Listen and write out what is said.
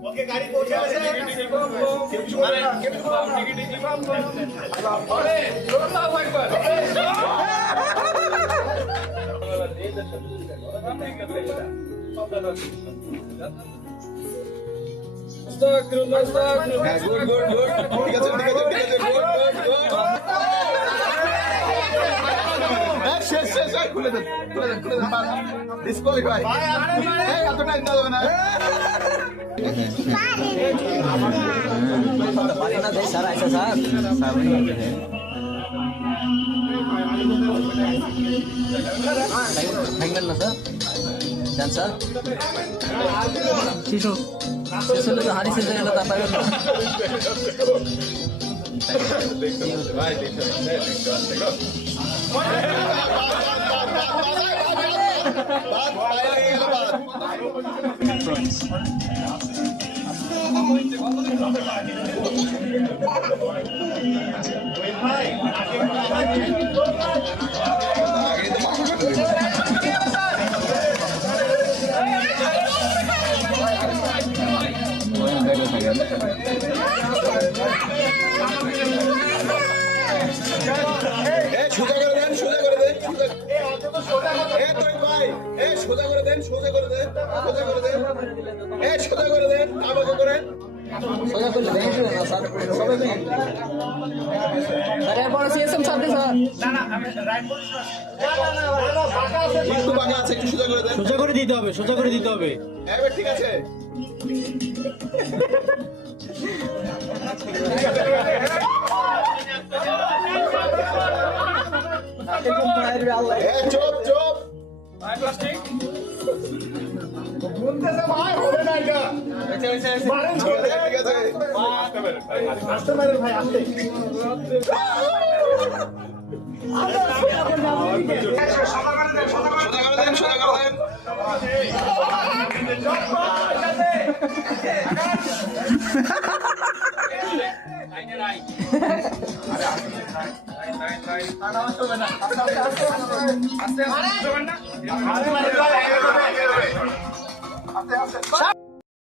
okay गाड़ी पहुंचे খুলে দেন ডিসকোয়ালিফাই এত টাইম দাও না ना दे सर ऐसा सर हैंगल ना सर जान सर शिशु शिशु तो हारी से जगह लगा पाएगा भाई সোজা করে দেন সোজা করে দেন সোজা করে দেন সোজা করে দেন সোজা করে দেন সোজা করে দেন আমাকে করেন सोचा कुछ नहीं है ना सर अरे बड़ा सीएसएम साहब ने सर না আমি রাইট বলিস না একটু বাঁকা আছে একটু সোজা করে দেন সোজা করে দিতে হবে সোজা করে দিতে হবে এবার ঠিক আছে চুপ চুপ বলতেছে ভাই হবে না এটা মারেন ছোড়ে ঠিক আছে আস্তে মারেন ভাই আস্তে সোজা করে দেন সোজা করে দেন আস্তে আস্তে